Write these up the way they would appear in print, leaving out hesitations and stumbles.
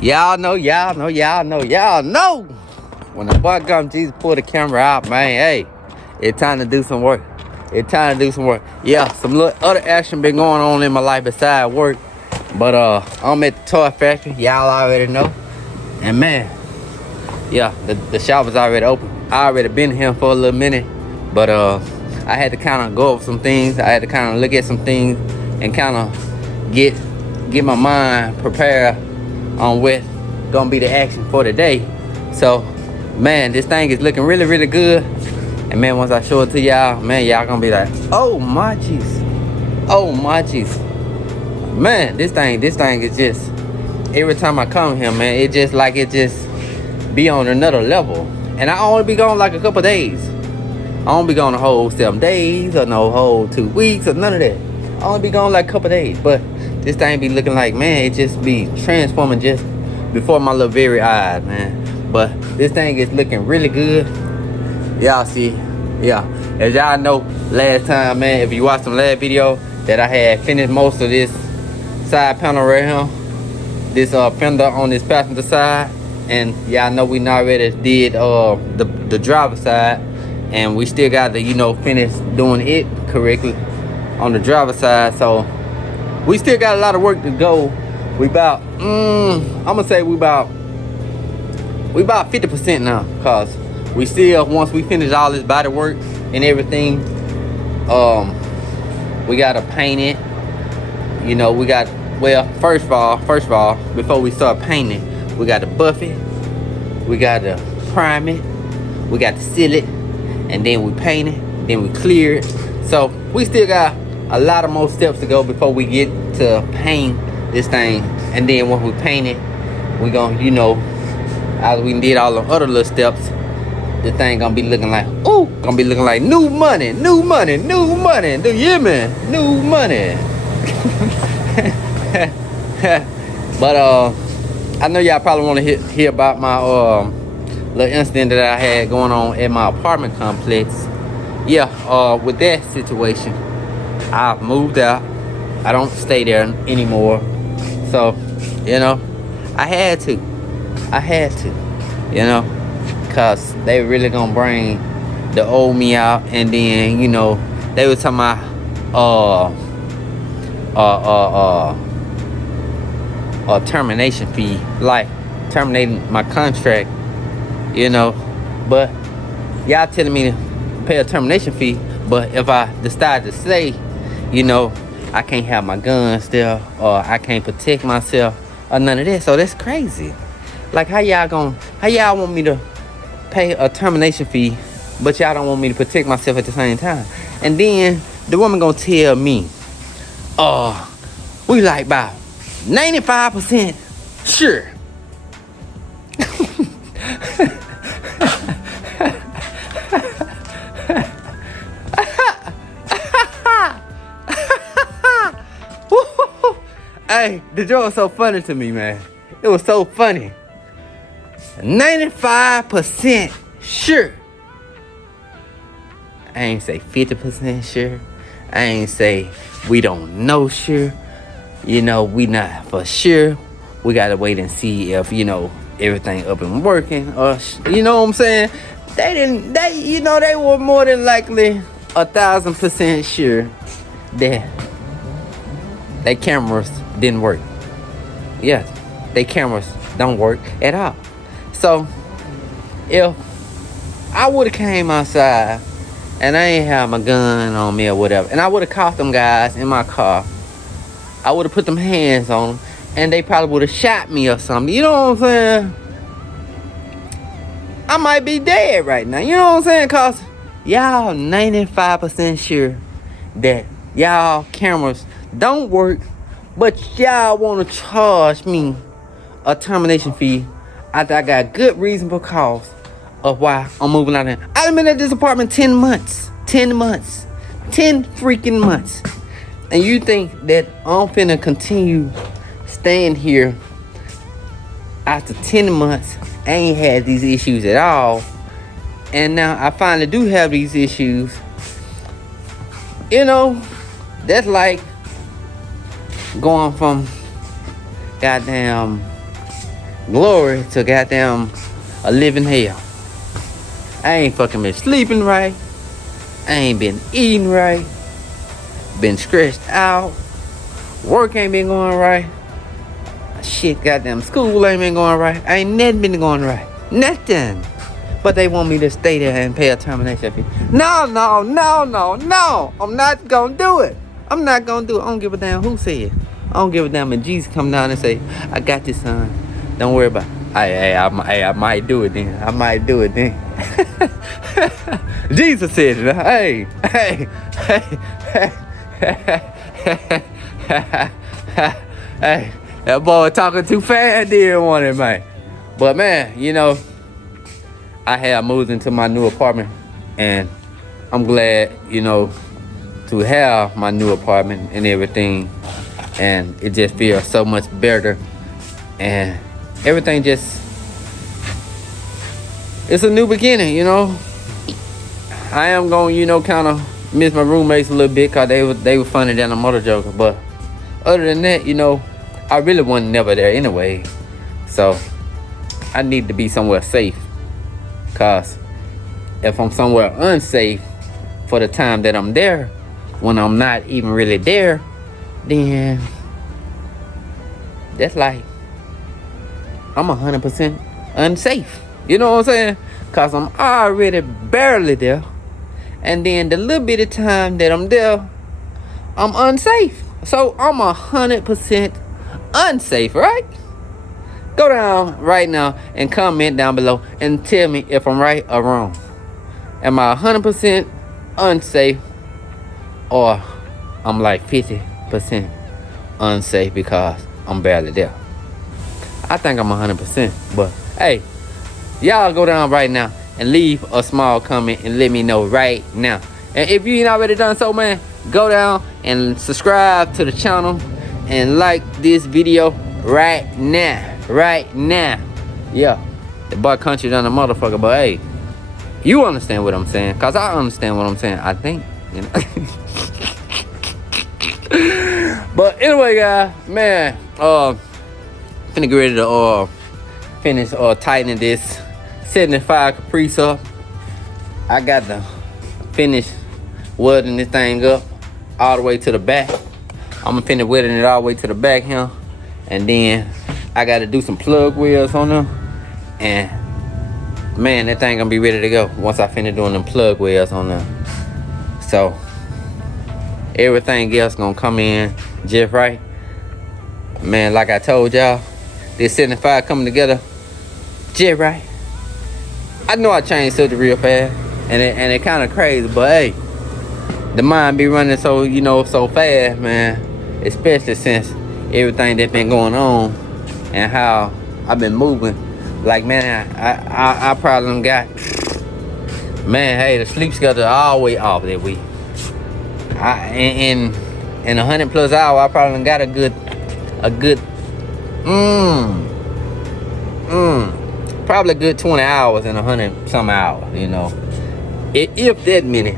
Y'all know. When the boy Gum Jesus pull the camera out, man, hey, it's time to do some work. Yeah, some little other action been going on in my life besides work. But I'm at the toy factory, y'all already know. And man, yeah, the shop was already open. I already been here for a little minute. But I had to kind of go over some things. I had to kind of look at some things and kind of get my mind prepared on what gonna be the action for today. So man, this thing is looking really, really good. And man, once I show it to y'all, man, y'all gonna be like, oh my jeez. Man, this thing is just, every time I come here, man, it just be on another level. And I only be gone like a couple days. I don't be gone a whole 7 days or no whole 2 weeks or none of that. I only be gone like a couple days. But this thing be looking like, man, it just be transforming just before my little very eyes, man. But this thing is looking really good. Y'all see, yeah. As y'all know, last time, man, if you watched the last video, that I had finished most of this side panel right here. This fender on this passenger side. And y'all know we already did the driver side. And we still got to, finish doing it correctly on the driver side. So we still got a lot of work to go. We about, I'm gonna say we about 50% now. Cause we still, once we finish all this body work and everything, we gotta paint it. We got, well, first of all, before we start painting, we got to buff it, we got to prime it, we got to seal it, and then we paint it, then we clear it. So we still got a lot of more steps to go before we get to paint this thing. And then when we paint it, we gonna, after we did all the other little steps, the thing gonna be looking like, ooh, gonna be looking like new money. Do you hear me? New money. But I know y'all probably want to hear about my little incident that I had going on at my apartment complex. Yeah, with that situation, I've moved out. I don't stay there anymore. So, I had to, cause they really gonna bring the old me out, and then they was talking about a termination fee, like terminating my contract, but y'all telling me to pay a termination fee, but if I decide to stay, I can't have my gun still, or I can't protect myself, or none of that. So that's crazy. Like, how y'all want me to pay a termination fee, but y'all don't want me to protect myself at the same time? And then the woman gonna tell me, we like about 95% sure. Hey, the joke was so funny to me, man. It was so funny. 95% sure. I ain't say 50% sure. I ain't say we don't know sure. We not for sure. We gotta wait and see if, everything up and working. Or, you know what I'm saying? They were more than likely 1,000% sure that their cameras didn't work. Yeah, their cameras don't work at all. So, if I would have came outside and I ain't have my gun on me or whatever, and I would have caught them guys in my car, I would have put them hands on them, and they probably would have shot me or something. You know what I'm saying? I might be dead right now. You know what I'm saying? Cause y'all 95% sure that y'all cameras don't work, but y'all want to charge me a termination fee after I got good reasonable cause of why I'm moving out there. I've been at this apartment 10 months. 10 freaking months. And you think that I'm finna continue staying here after 10 months? I ain't had these issues at all. And now I finally do have these issues. That's like going from goddamn glory to goddamn a living hell. I ain't fucking been sleeping right. I ain't been eating right. Been stressed out. Work ain't been going right. Shit, goddamn school ain't been going right. Ain't nothing been going right. Nothing. But they want me to stay there and pay a termination fee. No. I'm not gonna do it. I'm not gonna do it. I don't give a damn who said it. I don't give a damn if Jesus come down and say, I got this, son. Don't worry about it. I might do it then. I might do it then. Jesus said it. Hey. Hey, that boy talking too fast, didn't want it, man. But man, you know, I have moved into my new apartment, and I'm glad, you know, to have my new apartment and everything, and it just feels so much better, and everything just, it's a new beginning, you know. I am going, you know, kind of miss my roommates a little bit, because they were funny than a mother joker, but other than that, you know, I really wasn't never there anyway, so I need to be somewhere safe, because if I'm somewhere unsafe for the time that I'm there, when I'm not even really there, then that's like I'm 100% unsafe. You know what I'm saying? Because I'm already barely there, and then the little bit of time that I'm there, I'm unsafe. So I'm 100% unsafe, right? Go down right now and comment down below and tell me if I'm right or wrong. Am I 100% unsafe, or I'm like 50% unsafe because I'm barely there? I think I'm 100%, but hey, y'all go down right now and leave a small comment and let me know right now. And if you ain't already done so, man, go down and subscribe to the channel and like this video right now. Yeah, the boy country done a motherfucker, but hey, you understand what I'm saying, because I understand what I'm saying, I think, you know. But anyway, guys, man, finna get ready to finish tightening this 75 Caprice up. I got to finish welding this thing up all the way to the back. I'm gonna finish welding it all the way to the back here, and then I gotta do some plug wheels on them, and man, that thing gonna be ready to go once I finish doing them plug wheels on them. So everything else gonna come in just right, man. Like I told y'all, this 75 coming together just right. I know I changed subject real fast, and it kind of crazy, but hey, the mind be running so, you know, so fast, man. Especially since everything that's been going on and how I've been moving. Like, man, I probably done got, man, hey, the sleep schedule always off that week. In 100 plus hours, I probably done got a good probably a good 20 hours in 100 some hours, you know, if that many.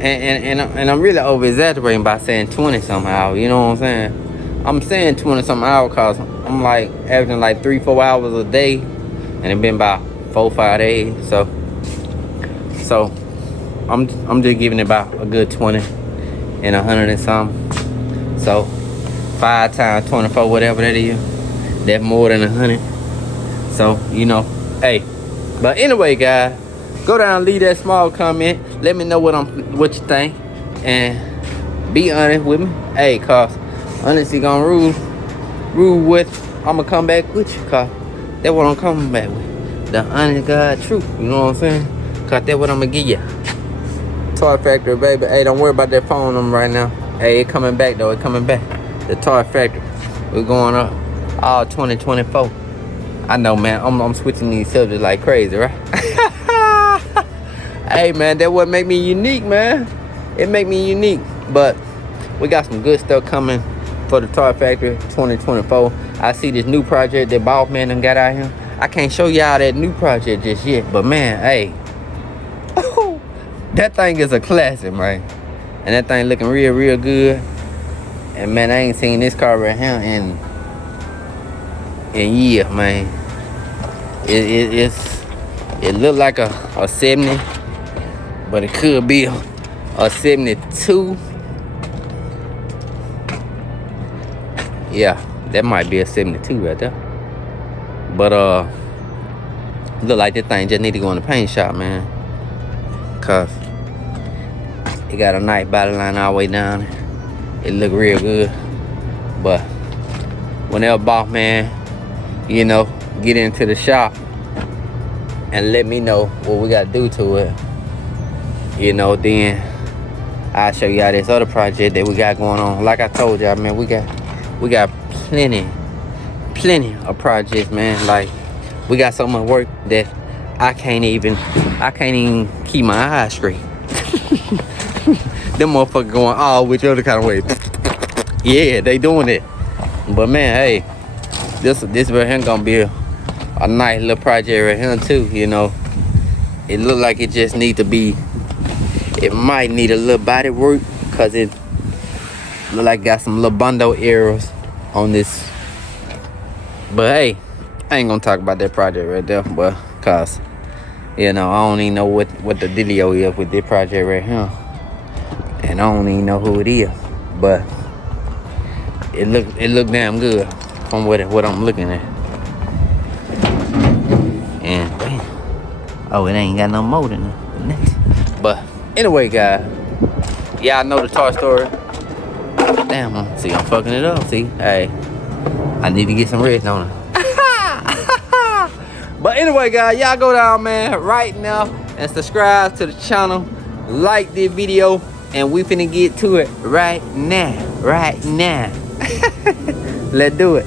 And I'm really over exaggerating by saying 20 some hours, you know what I'm saying? I'm saying 20 some hours because I'm like averaging like 3-4 hours a day, and it's been about 4-5 days. So I'm just giving it about a good 20 and 100 and something. So 5 times 24, whatever that is, that's more than 100. So, you know, hey. But anyway, guys, go down, leave that small comment. Let me know what you think, and be honest with me. Hey, cause honesty gonna rule with. I'ma come back with you, cause that's what I'm coming back with. The honest God truth. You know what I'm saying? Cause that's what I'm gonna give you. Toy Factory, baby. Hey, don't worry about that phone number right now. Hey, it coming back though. It coming back. The Toy Factory. We're going up all 2024. I know, man. I'm switching these subjects like crazy, right? Hey, man, that what make me unique, man. It make me unique. But we got some good stuff coming for the Toy Factory 2024. I see this new project that Boss Man done got out here. I can't show y'all that new project just yet, but man, hey, that thing is a classic, man. And that thing looking real good. And man, I ain't seen this car right here in And yeah, man, it look like a 70, but it could be a 72. Yeah, that might be a 72 right there. But look like this thing just need to go in the paint shop, man. Cause it got a nice body line all the way down. It look real good. But whenever boss man, you know, get into the shop and let me know what we gotta do to it, you know, then I'll show y'all this other project that we got going on. Like I told y'all, man, we got plenty of projects, man. Like, we got so much work that I can't even keep my eyes straight. Them motherfuckers going all which other kind of way. Yeah, they doing it. But man, hey, this right here gonna be a nice little project right here too, you know. It look like it just need to be, it might need a little body work, cause it look like got some little bondo errors on this. But hey, I ain't gonna talk about that project right there, but cause, you know, I don't even know what the dealio is with this project right here. And I don't even know who it is. But it look damn good from what I'm looking at. And damn, oh, it ain't got no more than that. But anyway, guys, y'all know the Toy Story. Damn, see, I'm fucking it up. See, hey, I need to get some rest on it. But anyway, guys, y'all go down, man, right now and subscribe to the channel. Like this video, and we finna get to it right now. Let's do it.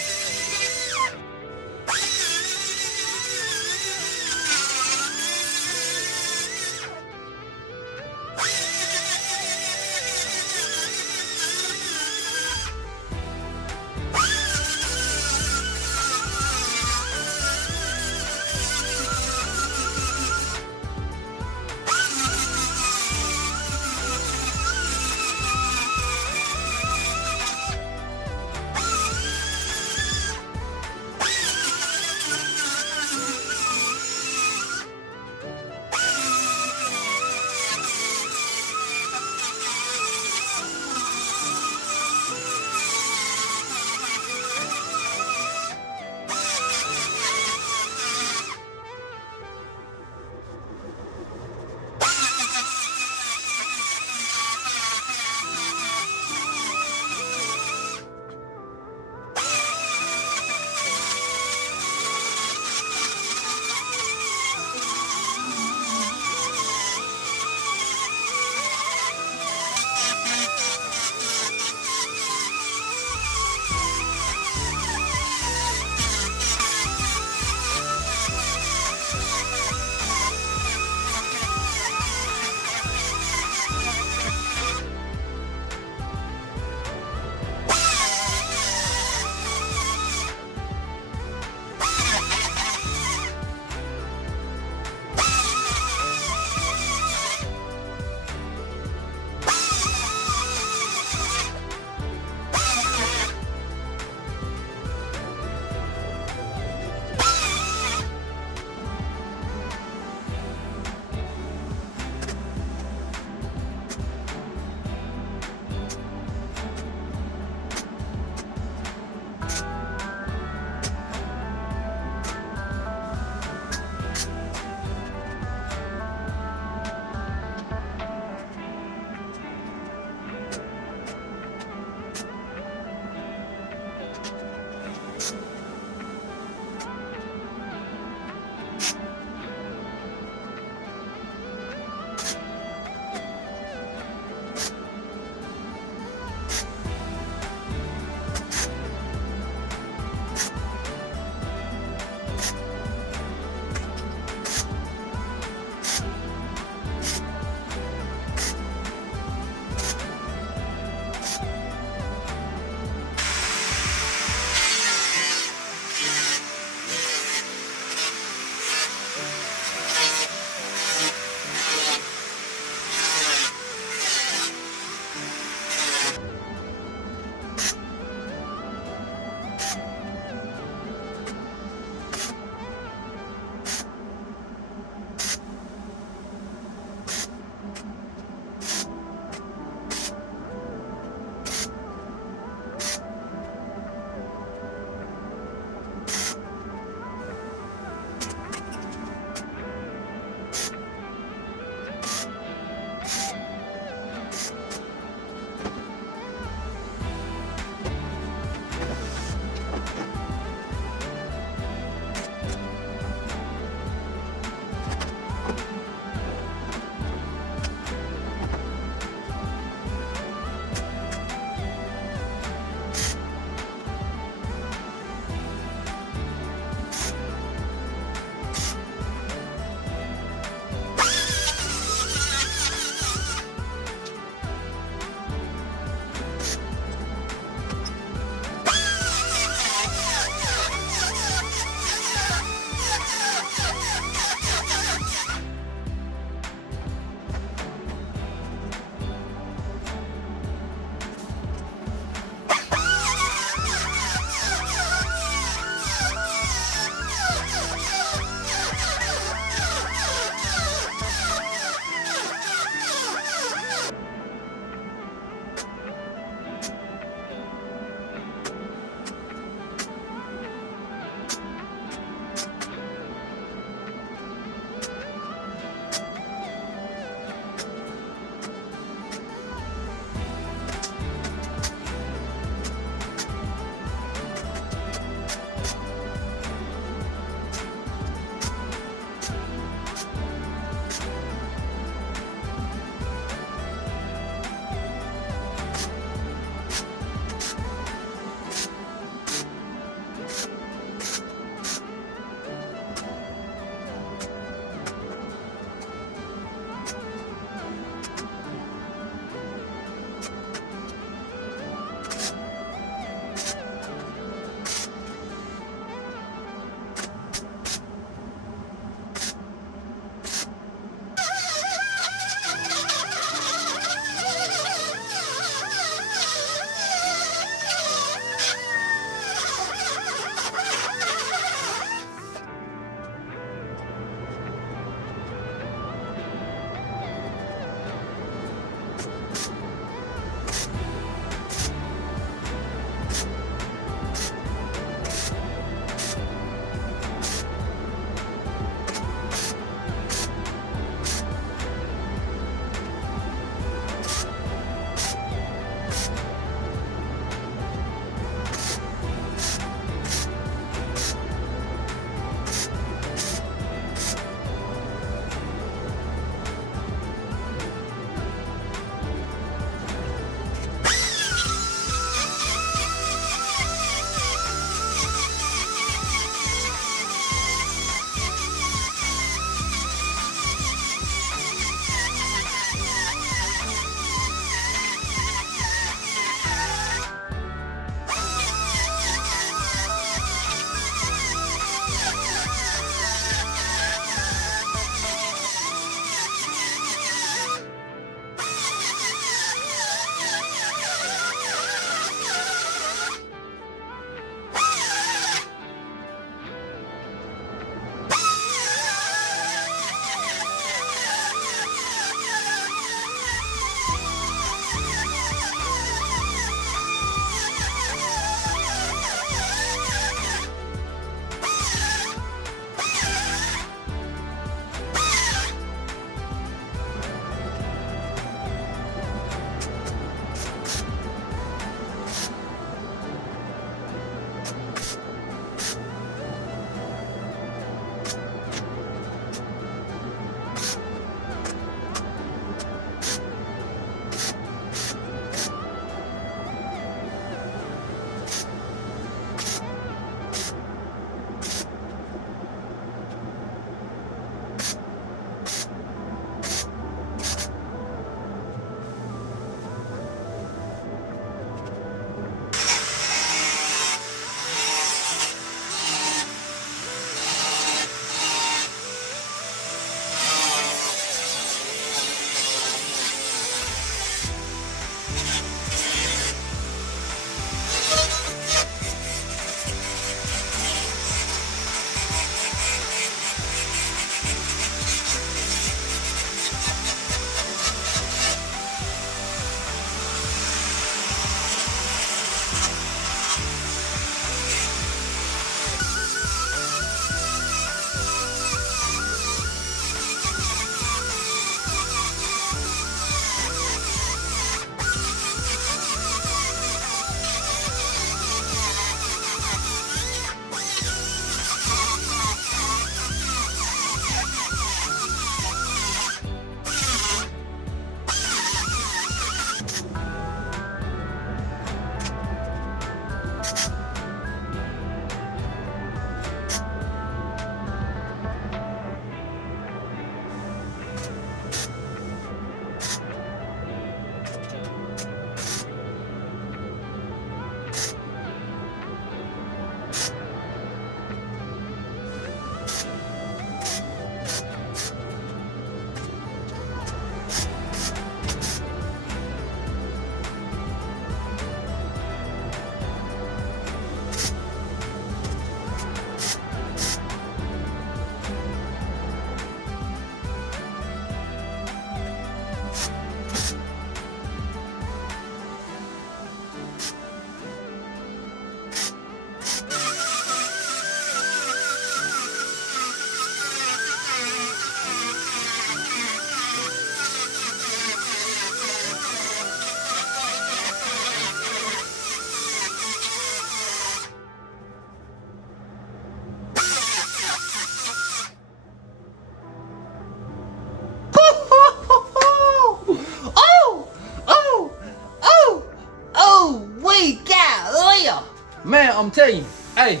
I'm telling you, hey,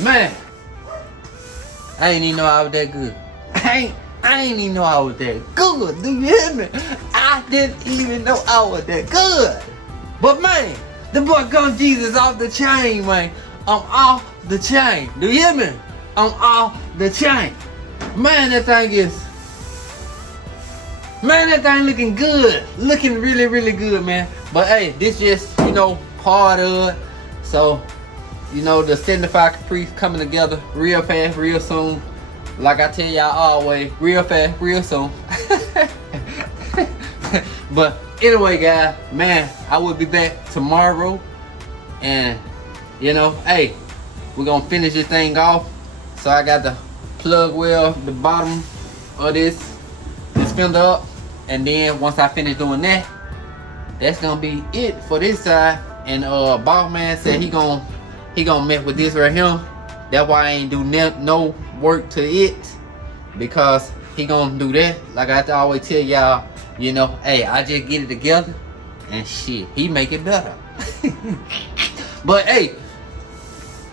man, I ain't even know I was that good. I ain't even know I was that good. Do you hear me? I didn't even know I was that good. But man, the boy come Jesus off the chain, man. I'm off the chain. Do you hear me? I'm off the chain. Man, that thing looking good. Looking really, really good, man. But hey, this just, part of it. So, the 75 Caprice coming together real fast, real soon. Like I tell y'all always, real fast, real soon. But anyway, guys, man, I will be back tomorrow. And, hey, we're going to finish this thing off. So I got the plug well, the bottom of this fender up. And then once I finish doing that, that's going to be it for this side. And boss man said he gonna mess with this right here. That's why I ain't do no work to it, because he gonna do that. Like I always tell y'all, hey, I just get it together and shit, he make it better. But hey,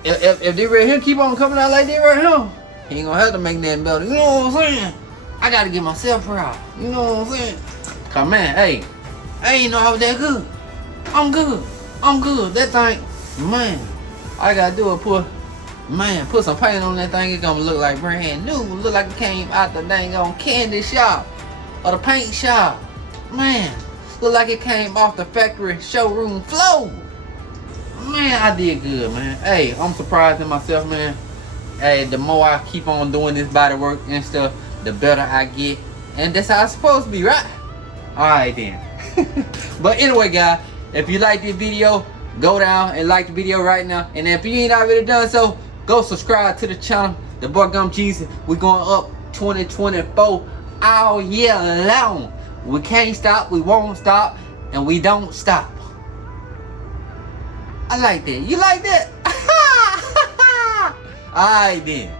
if this right here keep on coming out like that right here, he ain't gonna have to make that better. You know what I'm saying? I gotta get myself proud. You know what I'm saying? Cause man, hey, I ain't know I was that good. I'm good. That thing, man, all I gotta do is put some paint on that thing. It's gonna look like brand new. Look like it came out the dang on candy shop or the paint shop. Man, look like it came off the factory showroom floor. Man, I did good, man. Hey, I'm surprised in myself, man. Hey, the more I keep on doing this body work and stuff, the better I get. And that's how it's supposed to be, right? Alright then. But anyway, guys, if you like this video, go down and like the video right now. And if you ain't already done so, go subscribe to the channel. The boy Gum Jesus. We're going up 2024 all year long. We can't stop, we won't stop, and we don't stop. I like that. You like that? Alright then.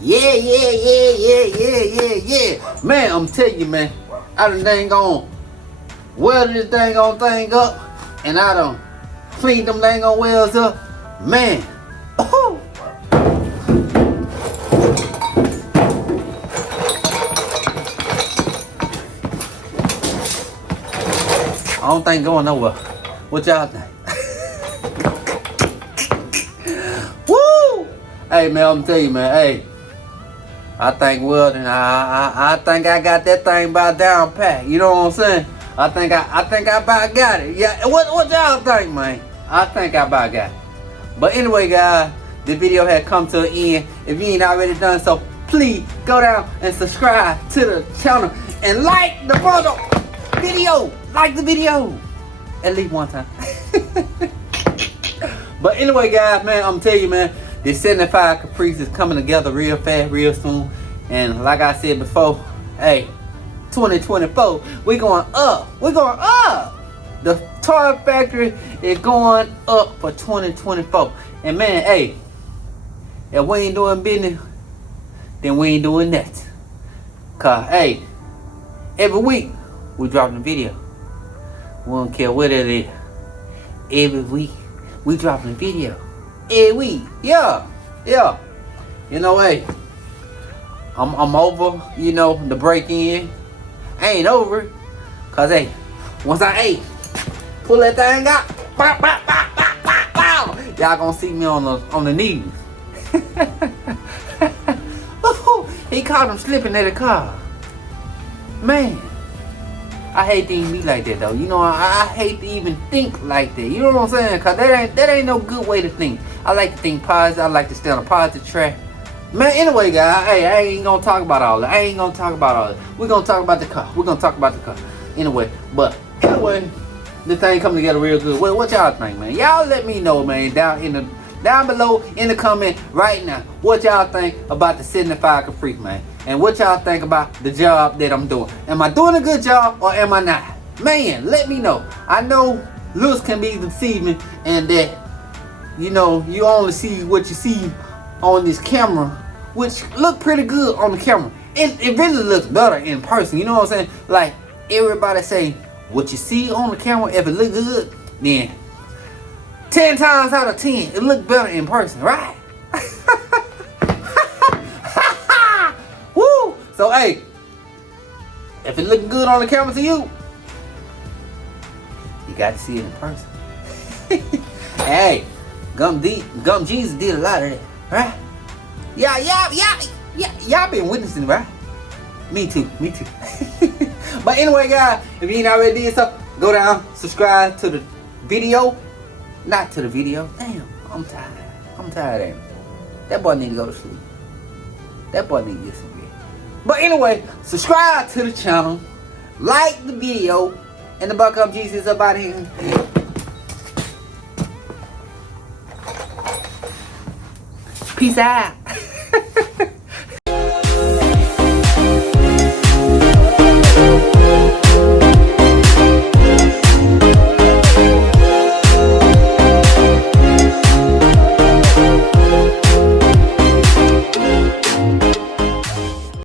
Yeah. Man, I'm telling you, man, I done dang on weld this dang on thing up, and I done cleaned them dang on welds up. Man, oh. I don't think going nowhere. What y'all think? Woo! Hey, man, I'm telling you, man, hey. I think welding, I think I got that thing about down pat. You know what I'm saying? I think I about got it. Yeah, what y'all think, man? I think I about got it. But anyway, guys, the video had come to an end. If you ain't already done so, please go down and subscribe to the channel and like the video. Like the video at least one time. But anyway, guys, man, I'm telling you, man, this 75 Caprice is coming together real fast, real soon. And like I said before, hey, 2024, we're going up. We're going up. The toy factory is going up for 2024. And man, hey, if we ain't doing business, then we ain't doing that. Cause hey, every week we dropping a video. We don't care what it is. Every week we dropping a video. Every week, yeah. You know, hey, I'm over, you know, the break in. I ain't over it. Cause hey, once I pull that thing out, bow, bow, bow, bow, bow, bow, y'all gonna see me on the knees. He caught him slipping at the car. Man, I hate to even be like that though. You know, I hate to even think like that. You know what I'm saying? Cause that ain't no good way to think. I like to think positive. I like to stay on a positive track. Man, anyway, guys, hey, I ain't gonna talk about all that. We're gonna talk about the car. Anyway, but anyway, this thing coming together real good. What y'all think, man? Y'all let me know, man, down below in the comment right now. What y'all think about the 75 Caprice, man? And what y'all think about the job that I'm doing? Am I doing a good job or am I not? Man, let me know. I know looks can be deceiving and that, you know, you only see what you see on this camera, which look pretty good on the camera. It really looks better in person. You know what I'm saying? Like everybody say, what you see on the camera, if it look good, then 10 times out of 10, it look better in person, right? Woo! So hey, if it look good on the camera to you, you got to see it in person. Hey, Gum Jesus did a lot of that, right? Y'all been witnessing, right? Me too. But anyway, guys, if you ain't already did so, go down, subscribe to the video. Not to the video. Damn, I'm tired, ain't I? That boy need to go to sleep. That boy need to get some rest. But anyway, subscribe to the channel, like the video, and the Buck Up Jesus up out here. Peace out.